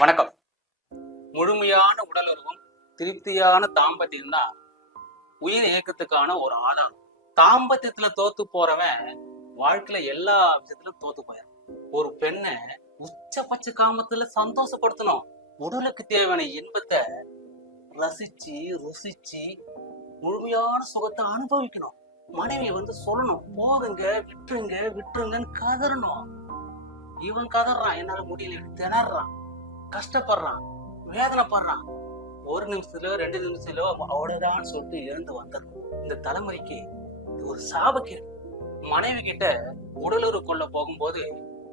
வணக்கம். முழுமையான உடலுறவும் திருப்தியான தாம்பத்தியம் தான் உயிர் இயக்கத்துக்கான ஒரு ஆதாரம். தாம்பத்தியத்துல தோத்து போறவன் வாழ்க்கையில எல்லா விஷயத்திலும் தோத்து போயான். ஒரு பெண்ணை உச்சபட்ச காமத்துல சந்தோஷப்படுத்தணும். உடலுக்கு தேவையான இன்பத்தை ரசிச்சு ருசிச்சு முழுமையான சுகத்தை அனுபவிக்கணும். மனைவியை சொல்லணும், போதுங்க, விட்டுருங்க விட்டுருங்கன்னு கதறணும். இவன் கதறான், என்னால முடியல, திணறான், கஷ்டப்படுறான், வேதனைப்படுறான். ஒரு நிமிஷத்துல 2 நிமிஷத்துல அவ்வளவுதான் சொல்லிட்டு எழுந்து வந்துடும். இந்த தலைமுறைக்கு இது ஒரு சாபக்கேடு. மனைவி கிட்ட உடலுறவு கொள்ள போகும்போது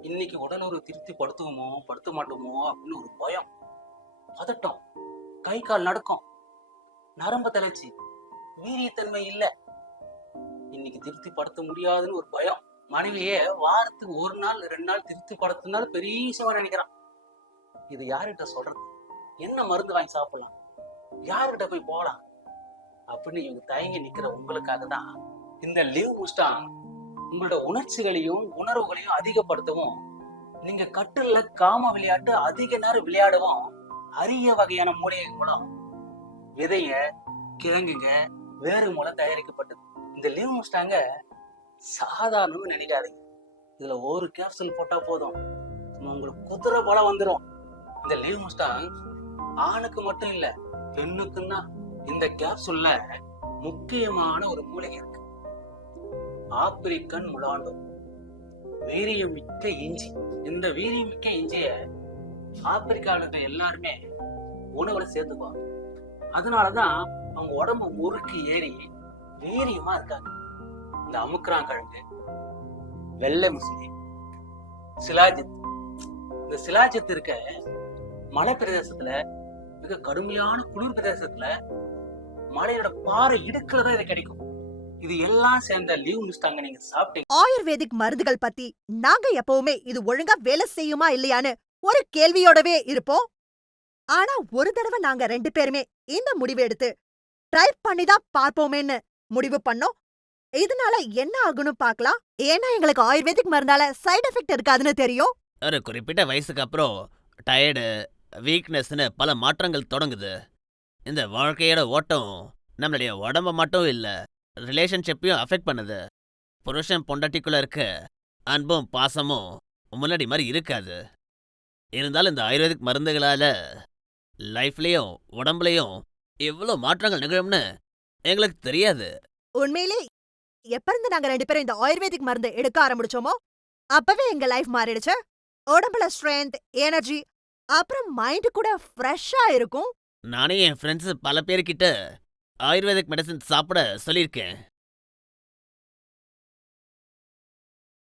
இன்னைக்கு உடலுறவு திருப்தி படுத்துவோமோ படுத்த மாட்டோமோ அப்படின்னு ஒரு பயம், பதட்டம், கை கால் நடுக்கம், நரம்பு தளர்ச்சி, வீரியத்தன்மை இல்ல, இன்னைக்கு திருப்தி படுத்த முடியாதுன்னு ஒரு பயம். மனைவியே வாரத்துக்கு 1 நாள் 2 நாள் திருப்தி படுத்தினாலும் பெரிய விஷயமா நினைக்கிறான். இது யார்கிட்ட சொல்றது? என்ன மருந்து வாங்கி சாப்பிடலாம், யாருகிட்ட போய் போகலாம் அப்படின்னு இவங்க தயங்கி நிக்கிற உங்களுக்காக தான் இந்த லீவ் முஸ்டாங் உங்களோட உணர்ச்சிகளையும் உணர்வுகளையும் அதிகப்படுத்தவும், நீங்க கட்டில காம விளையாட்டு அதிக நேரம் விளையாடவும் அரிய வகையான மூலிகை மூலம் விதைய கிழங்குங்க வேறு மூலம் தயாரிக்கப்பட்டது. இந்த லீவ் முஸ்டாங்க சாதாரணமா நினைக்காதீங்க. இதுல ஒரு கேப்சூல் போட்டா போதும், உங்களுக்கு குதிரை பலம் வந்துடும். இந்த லீவ் முஸ்டாங் ஆணுக்கு மட்டும் இல்ல, பெண்ணுக்குன்னா இந்த கேப்சூல்ல முக்கியமான ஒரு மூலிகை இருக்கு. ஆப்பிரிக்கன் முலாண்டோ, வீரியமிக்க இஞ்சி. இந்த வீரியமிக்க இஞ்சிய ஆப்பிரிக்காவில எல்லாருமே உணவுல சேர்த்துக்குவாங்க. அதனாலதான் அவங்க உடம்பு முறுக்கி ஏறி வீரியமா இருக்காங்க. இந்த அமுக்குறாங்கிழங்கு, வெள்ளை முஸ்லி, சிலாஜித். இந்த சிலாஜித் இருக்க மலை பிரதேசத்துல, மிக கடுமையான குளிர் பிரதேசத்துல, மலையோட பாறை இடுக்குலதான் இது கிடைக்கும். இது எல்லாம் சேர்ந்த லீவ் முஸ்டாங்க நீங்க சாப்பிட்டீங்க. ஆயுர்வேதிக் மருந்துகள் பத்தி நாங்க எப்பவுமே இது ஒழுங்கா வேலை செய்யுமா இல்லையான்னு ஒரு கேள்வியோடவே இருப்போம். ஆனா ஒரு தடவை நாங்க 2 பேருமே இந்த முடிவு எடுத்து ட்ரை பண்ணிதான் பார்ப்போமேன்னு முடிவு பண்ணோம். இதனால என்ன ஆகும்னு பார்க்கலாம். ஏன்னா எங்களுக்கு ஆயுர்வேதிக் மருந்தால சைடு எஃபெக்ட் இருக்காதுன்னு தெரியும். ஒரு குறிப்பிட்ட வயசுக்கு அப்புறம் டயர்டு, வீக்னஸ்னு பல மாற்றங்கள் தொடங்குது. இந்த வாழ்க்கையோட ஓட்டம் நம்மளுடைய உடம்ப மட்டும் இல்ல, ரிலேஷன்ஷிப்பையும் அஃபெக்ட் பண்ணுது. புருஷன் பொண்டாட்டிக்குள்ள இருக்க அன்பும் பாசமும் முன்னாடி மாதிரி இருக்காது. இருந்தாலும் இந்த ஆயுர்வேதிக் மருந்துகளால லைஃப்லயும் உடம்புலயும் எவ்வளோ மாற்றங்கள் நிகழும்னு எங்களுக்கு தெரியாது. உண்மையிலே எப்ப இருந்து நாங்க 2 பேரும் இந்த ஆயுர்வேதிக் மருந்து எடுக்க ஆரம்பிச்சோமோ அப்பவே எங்க லைஃப் மாறிடுச்சு. உடம்புல ஸ்ட்ரென்த், எனர்ஜி, அப்புறம் மைண்ட் கூட ஃப்ரெஷ்ஷா இருக்கும். நானே என் ஃப்ரெண்ட்ஸ் பல பேர்கிட்ட ஆயுர்வேதிக் மெடிசன் சாப்பிட சொல்லியிருக்கேன்.